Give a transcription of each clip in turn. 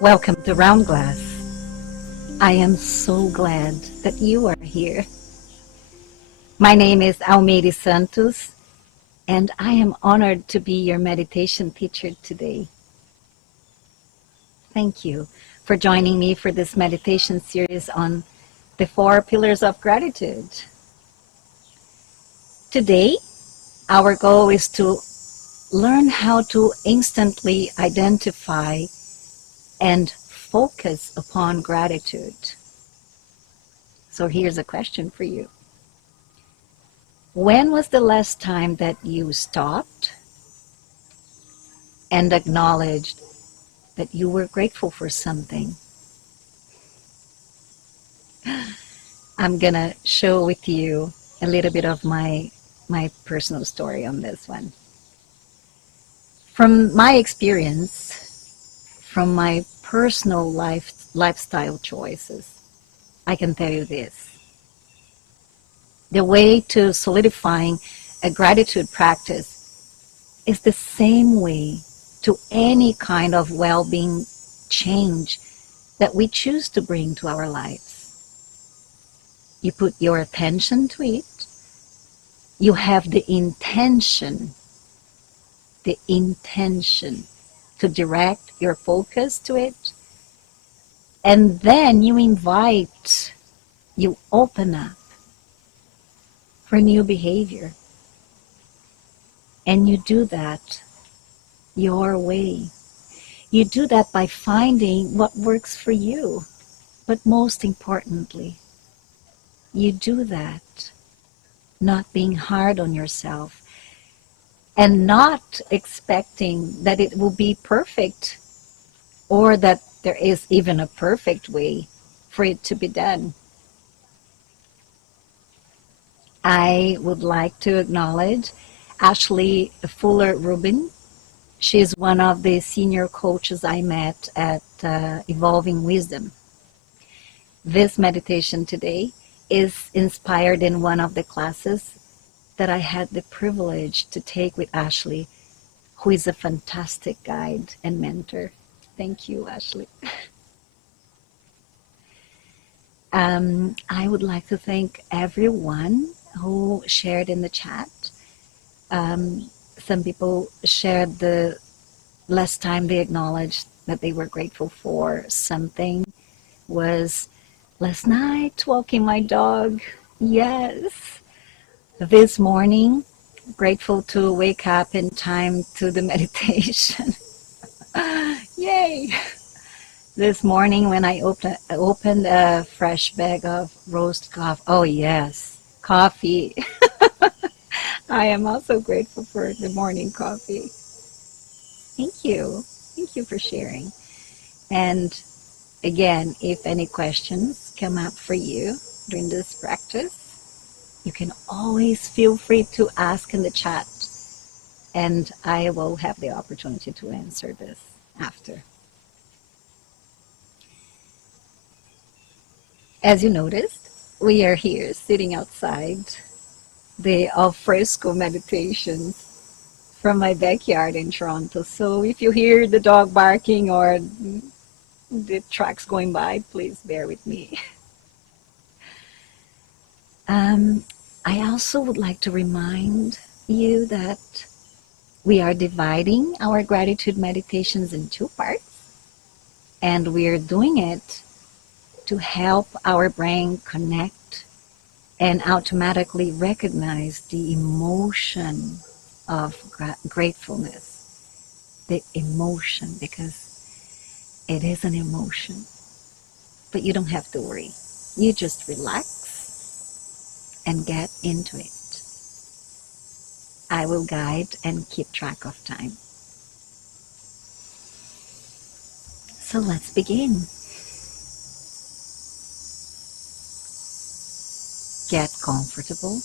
Welcome to Round Glass. I am so glad that you are here. My name is Almeiri Santos, and I am honored to be your meditation teacher today. Thank you for joining me for this meditation series on the 4 pillars of gratitude. Today, our goal is to learn how to instantly identify and focus upon gratitude. So here's a question for you. When was the last time that you stopped and acknowledged that you were grateful for something? I'm gonna share with you a little bit of my personal story on this one. From my experience, from my personal lifestyle choices, I can tell you this. The way to solidifying a gratitude practice is the same way to any kind of well-being change that we choose to bring to our lives. You put your attention to it, you have the intention to direct your focus to it, and then you open up for new behavior. And you do that your way. You do that by finding what works for you. But most importantly, you do that not being hard on yourself and not expecting that it will be perfect or that there is even a perfect way for it to be done. I would like to acknowledge Ashley Fuller-Rubin. She's one of the senior coaches I met at Evolving Wisdom. This meditation today is inspired in one of the classes that I had the privilege to take with Ashley, who is a fantastic guide and mentor. Thank you, Ashley. I would like to thank everyone who shared in the chat. Some people shared the last time they acknowledged that they were grateful for something was last night walking my dog. Yes. This morning, grateful to wake up in time to the meditation. Yay! This morning when I opened a fresh bag of roast coffee. Oh yes, coffee. I am also grateful for the morning coffee. Thank you. Thank you for sharing. And again, if any questions come up for you during this practice, you can always feel free to ask in the chat, and I will have the opportunity to answer this after. As you noticed, we are here sitting outside the alfresco meditation from my backyard in Toronto. So if you hear the dog barking or the trucks going by, please bear with me. I also would like to remind you that we are dividing our gratitude meditations in 2 parts, and we are doing it to help our brain connect and automatically recognize the emotion of gratefulness. The emotion, because it is an emotion. But you don't have to worry. You just relax and get into it. I will guide and keep track of time. So let's begin. Get comfortable.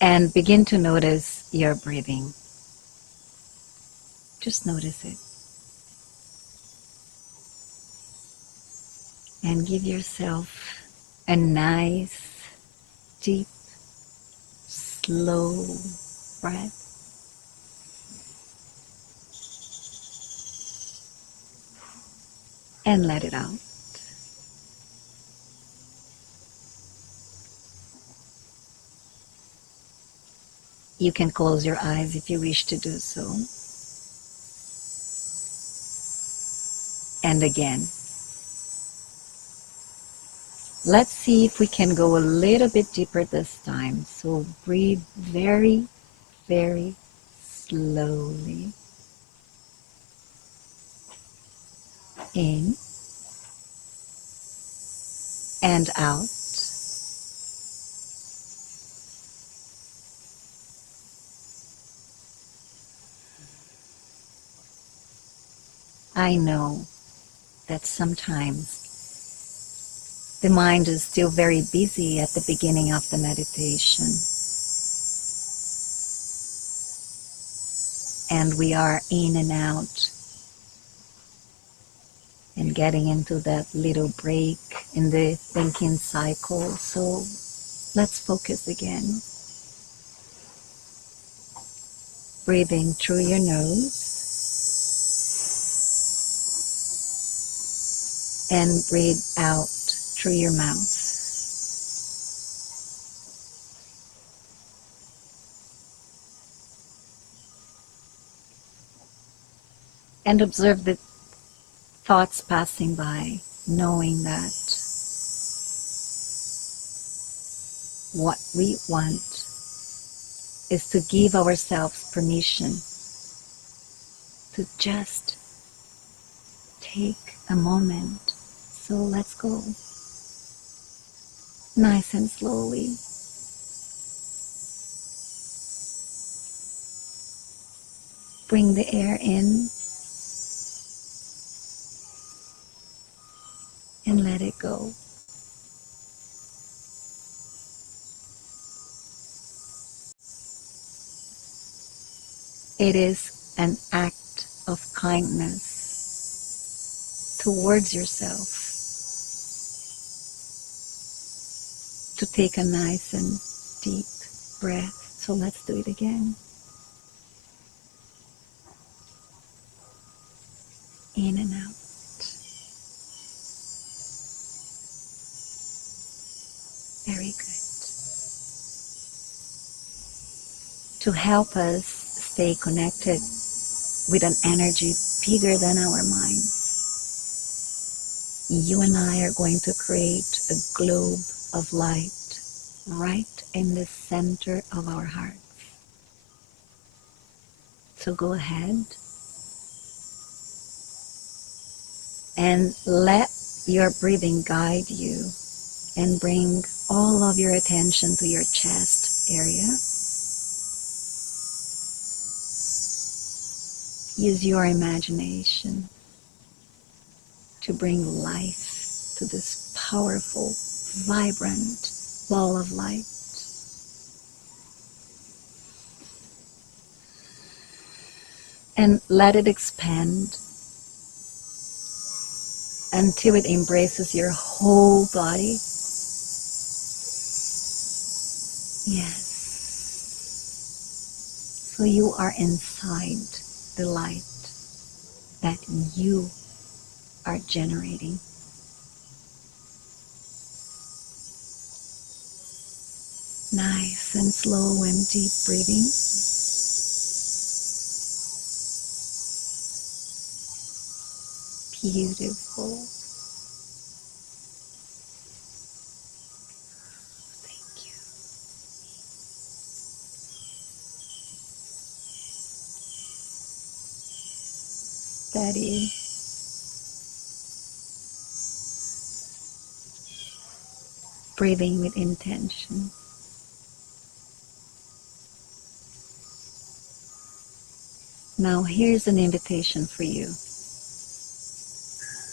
And begin to notice your breathing. Just notice it. And give yourself a nice, deep, slow breath. and let it out. You can close your eyes if you wish to do so. And again, let's see if we can go a little bit deeper this time. So breathe very, very slowly in and out. I know that sometimes the mind is still very busy at the beginning of the meditation. And we are in and out and getting into that little break in the thinking cycle. So let's focus again. Breathing through your nose and breathe out through your mouth. And observe the thoughts passing by, knowing that what we want is to give ourselves permission to just take a moment. So let's go. Nice and slowly. Bring the air in and let it go. It is an act of kindness towards yourself to take a nice and deep breath. So let's do it again. In and out. Very good. To help us stay connected with an energy bigger than our minds, you and I are going to create a globe of light right in the center of our hearts. So go ahead and let your breathing guide you and bring all of your attention to your chest area. Use your imagination to bring life to this powerful, vibrant ball of light. And let it expand until it embraces your whole body. Yes. So you are inside the light that you are generating. Nice and slow and deep breathing. Beautiful. Thank you. Steady. Breathing with intention. Now here's an invitation for you.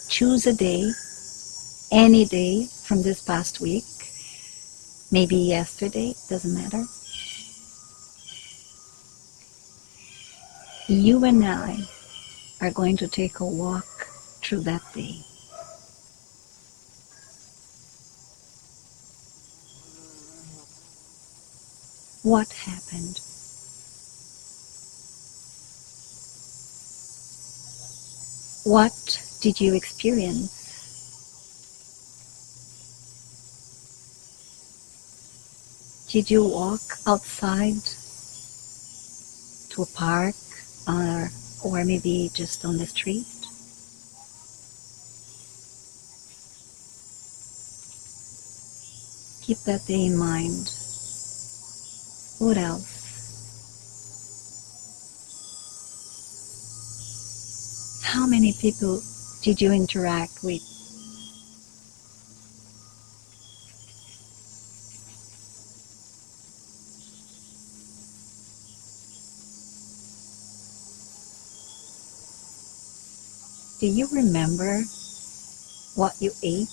Choose a day, any day from this past week, maybe yesterday, doesn't matter. You and I are going to take a walk through that day. What happened? What did you experience? Did you walk outside to a park or maybe just on the street? Keep that day in mind. What else? How many people did you interact with? Do you remember what you ate?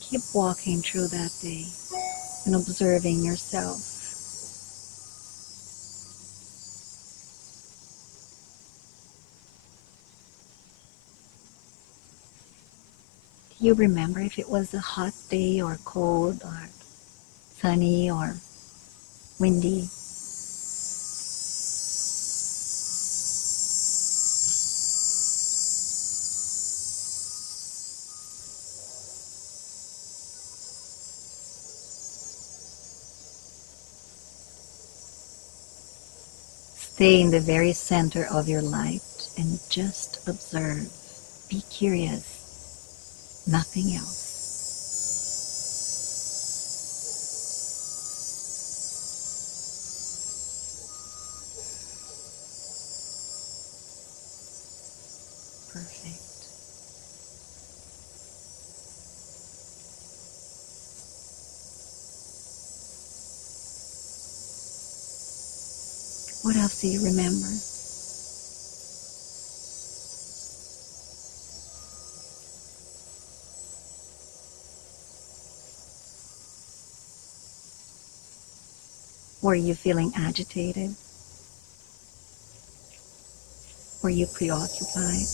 Keep walking through that day and observing yourself. Do you remember if it was a hot day or cold or sunny or windy? Stay in the very center of your light and just observe. Be curious, nothing else. Perfect. What else do you remember? Were you feeling agitated? Were you preoccupied?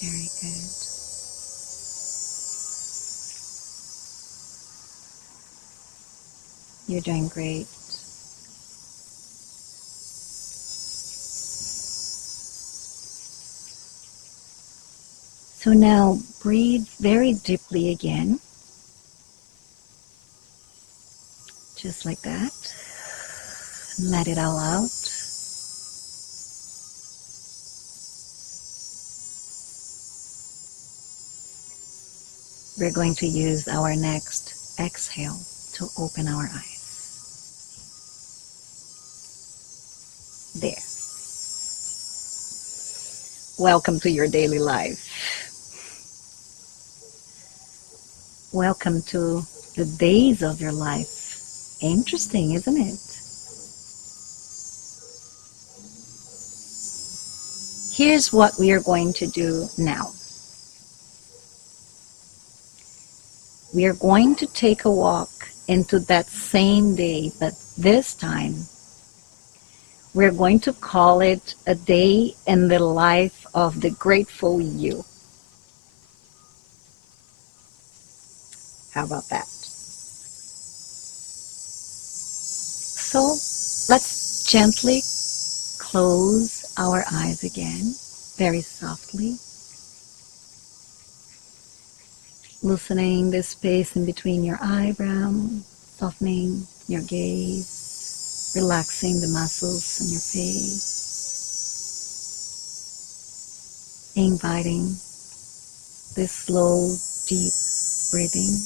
Very good. You're doing great. So now breathe very deeply again. Just like that. Let it all out. We're going to use our next exhale to open our eyes. There. Welcome to your daily life. Welcome to the days of your life. Interesting, isn't it? Here's what we are going to do now. We are going to take a walk into that same day, but this time we're going to call it a day in the life of the grateful you. How about that? So let's gently close our eyes again, very softly, loosening the space in between your eyebrows, softening your gaze, relaxing the muscles in your face, inviting this slow, deep breathing.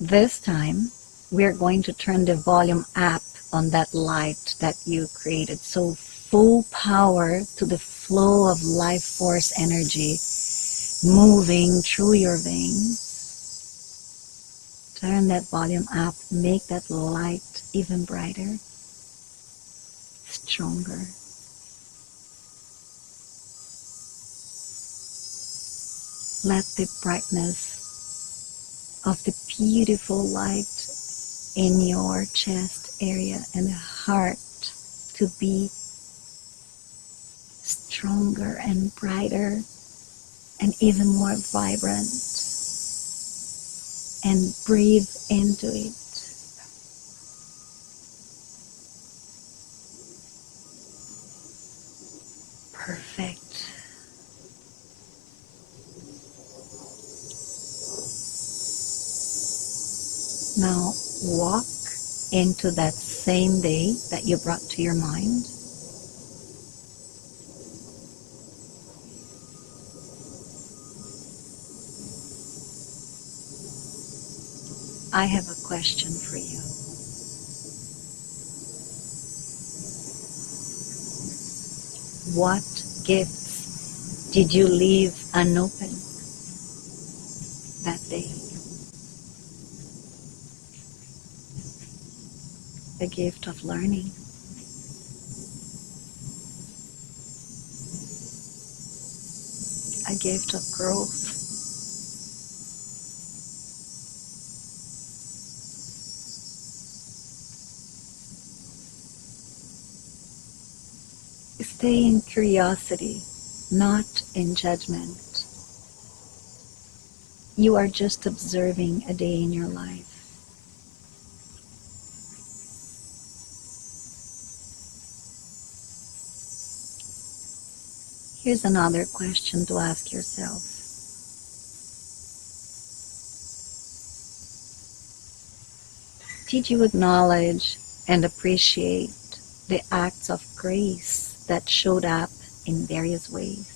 This time, we're going to turn the volume up on that light that you created. So full power to the flow of life force energy moving through your veins. Turn that volume up, make that light even brighter, stronger. Let the brightness of the beautiful light in your chest area and the heart to beat stronger and brighter and even more vibrant, and breathe into it. Perfect. Now walk into that same day that you brought to your mind. I have a question for you. What gifts did you leave unopened that day? The gift of learning, a gift of growth, stay in curiosity, not in judgment. You are just observing a day in your life. Here's another question to ask yourself. Did you acknowledge and appreciate the acts of grace that showed up in various ways?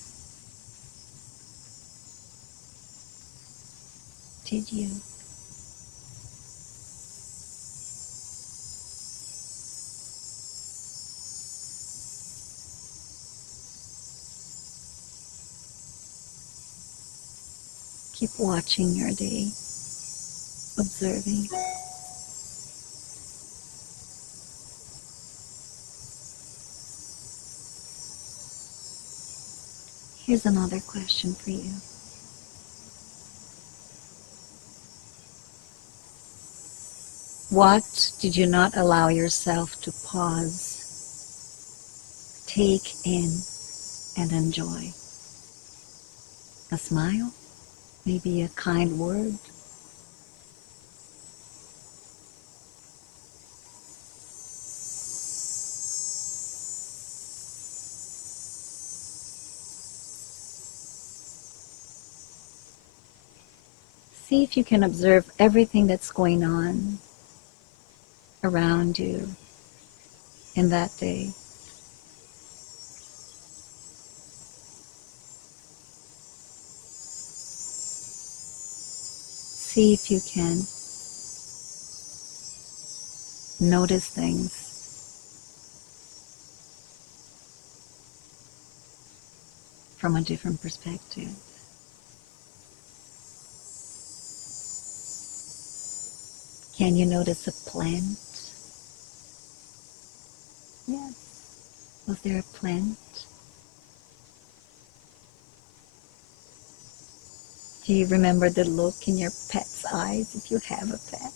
Did you? Keep watching your day, observing. Here's another question for you. What did you not allow yourself to pause, take in, and enjoy? A smile? Maybe a kind word? See if you can observe everything that's going on around you in that day. See if you can notice things from a different perspective. Can you notice a plant? Yes. Was there a plant? Do you remember the look in your pet's eyes if you have a pet?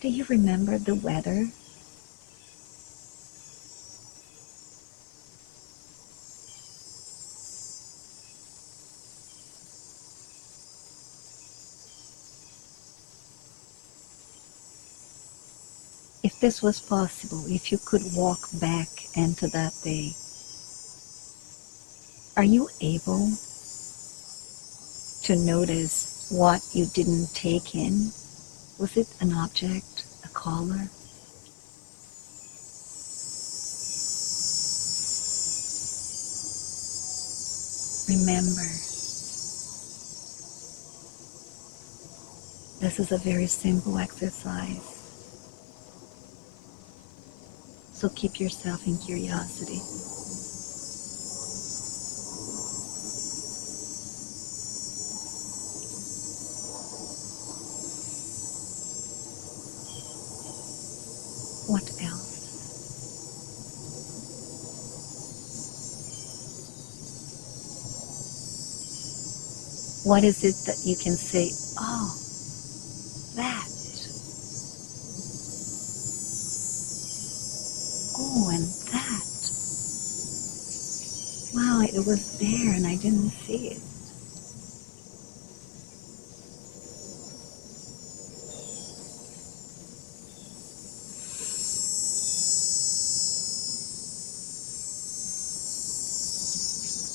Do you remember the weather? If this was possible, if you could walk back into that day, are you able to notice what you didn't take in? Was it an object, a color? Remember, this is a very simple exercise. So keep yourself in curiosity. What else? What is it that you can say, oh, that, oh, and that, wow, it was there and I didn't see it.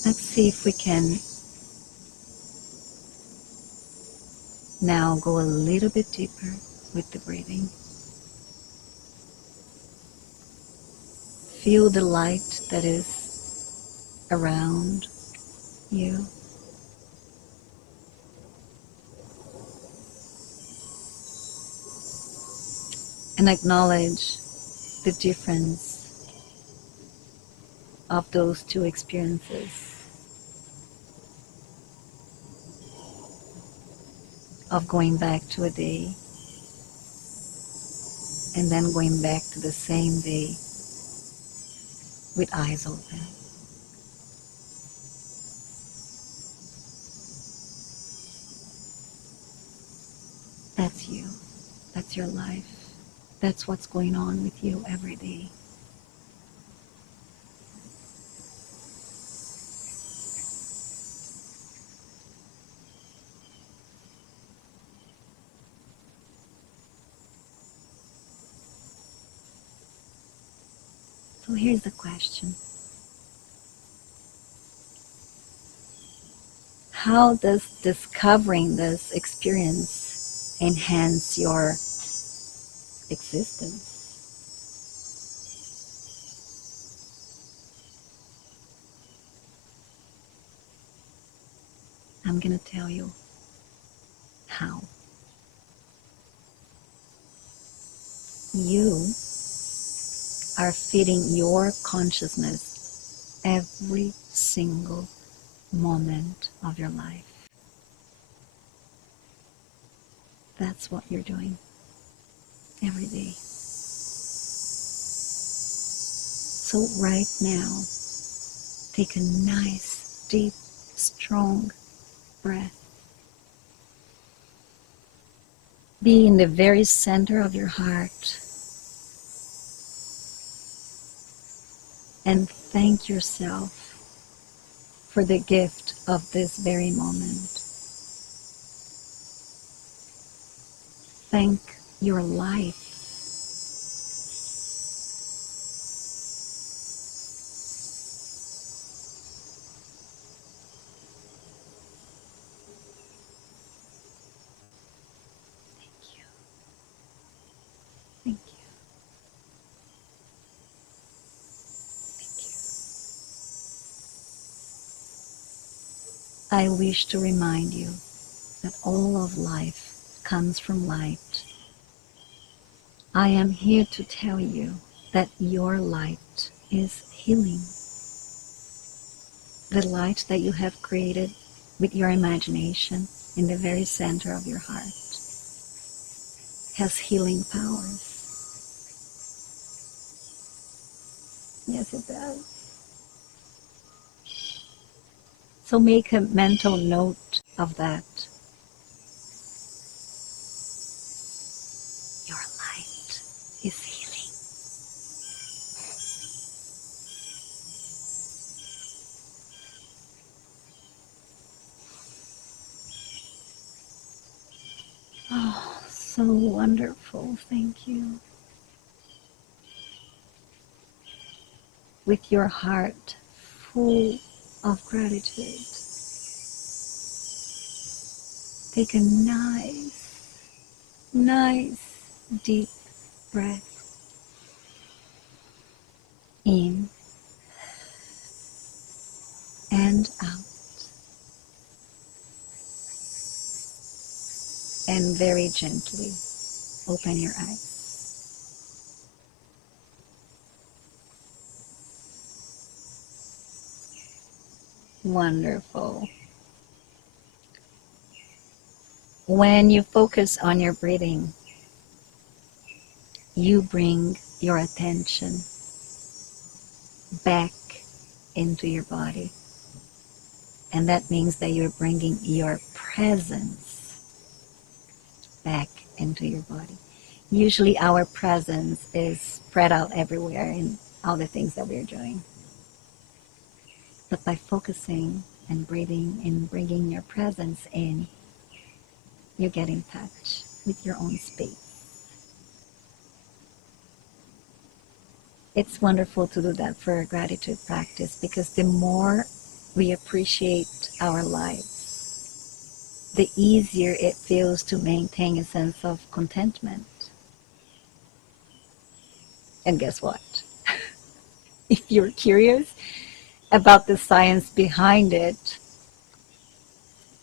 Let's see if we can now go a little bit deeper with the breathing. Feel the light that is around you. And acknowledge the difference of those two experiences. Of going back to a day and then going back to the same day with eyes open. That's you. That's your life. That's what's going on with you every day. So here's the question. How does discovering this experience enhance your existence? I'm going to tell you how. You are feeding your consciousness every single moment of your life. That's what you're doing every day. So right now, take a nice, deep, strong breath. Be in the very center of your heart and thank yourself for the gift of this very moment. Thank your life. Thank you. Thank you. Thank you. I wish to remind you that all of life comes from light. I am here to tell you that your light is healing. The light that you have created with your imagination in the very center of your heart has healing powers. Yes, it does. So make a mental note of that. Your light is healing. Oh, so wonderful. Thank you. With your heart full of gratitude, take a nice deep breath in and out, and very gently open your eyes. Wonderful. When you focus on your breathing, you bring your attention back into your body. And that means that you're bringing your presence back into your body. Usually our presence is spread out everywhere in all the things that we're doing. But by focusing and breathing and bringing your presence in, you get in touch with your own space. It's wonderful to do that for a gratitude practice, because the more we appreciate our lives, the easier it feels to maintain a sense of contentment. And guess what? If you're curious about the science behind it,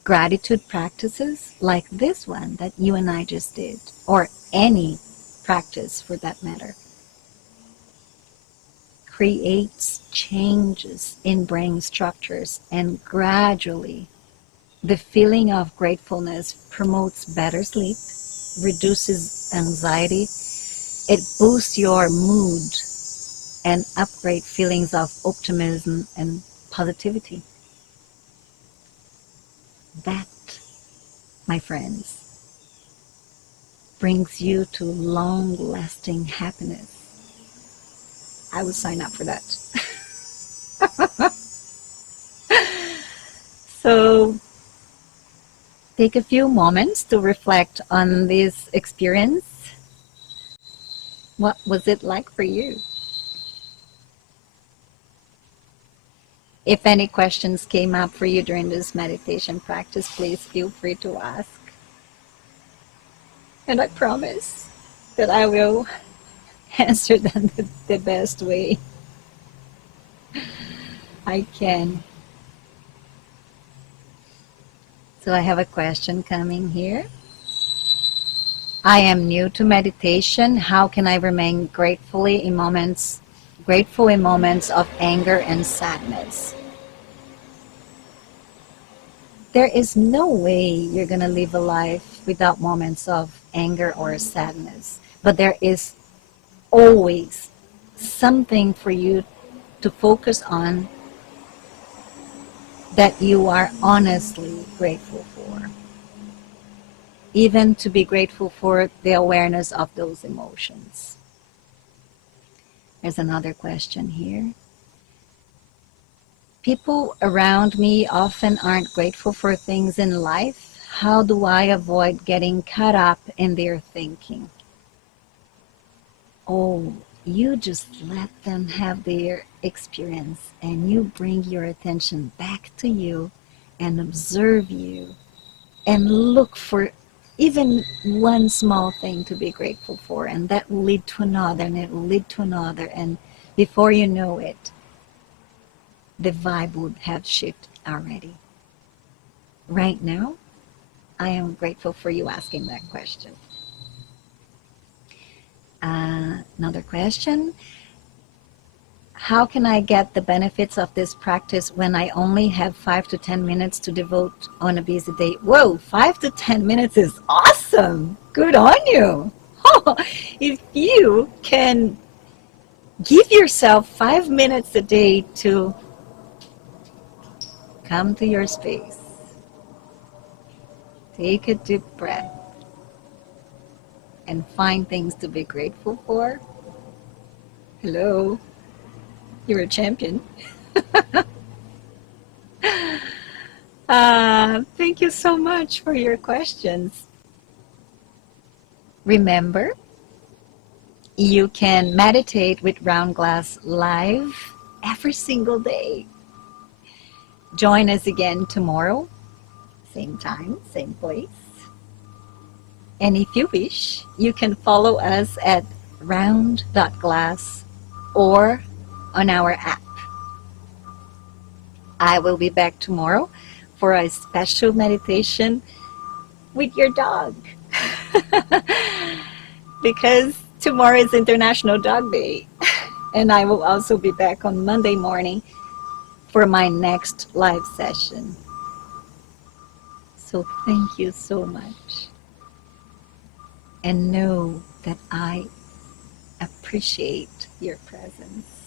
gratitude practices like this one that you and I just did, or any practice for that matter, creates changes in brain structures, and gradually the feeling of gratefulness promotes better sleep, reduces anxiety, it boosts your mood, and upgrade feelings of optimism and positivity. That, my friends, brings you to long-lasting happiness. I would sign up for that. So take a few moments to reflect on this experience. What was it like for you? If any questions came up for you during this meditation practice, please feel free to ask. And I promise that I will answer them the best way I can. So I have a question coming here. I am new to meditation. How can I remain grateful in moments of anger and sadness? There is no way you're going to live a life without moments of anger or sadness. But there is always something for you to focus on that you are honestly grateful for. Even to be grateful for the awareness of those emotions. There's another question here. People around me often aren't grateful for things in life. How do I avoid getting caught up in their thinking? Oh, you just let them have their experience, and you bring your attention back to you and observe you and look for even one small thing to be grateful for, and that will lead to another, and it will lead to another, and before you know it, the vibe would have shifted already. Right now, I am grateful for you asking that question. Another question. How can I get the benefits of this practice when I only have 5 to 10 minutes to devote on a busy day? Whoa, 5 to 10 minutes is awesome. Good on you. If you can give yourself 5 minutes a day to come to your space, take a deep breath, and find things to be grateful for. Hello, you're a champion. Thank you so much for your questions. Remember, you can meditate with Round Glass live every single day. Join us again tomorrow, same time, same place. And if you wish, you can follow us at round.glass or on our app. I will be back tomorrow for a special meditation with your dog. Because tomorrow is International Dog Day. And I will also be back on Monday morning for my next live session. So thank you so much. And know that I appreciate your presence.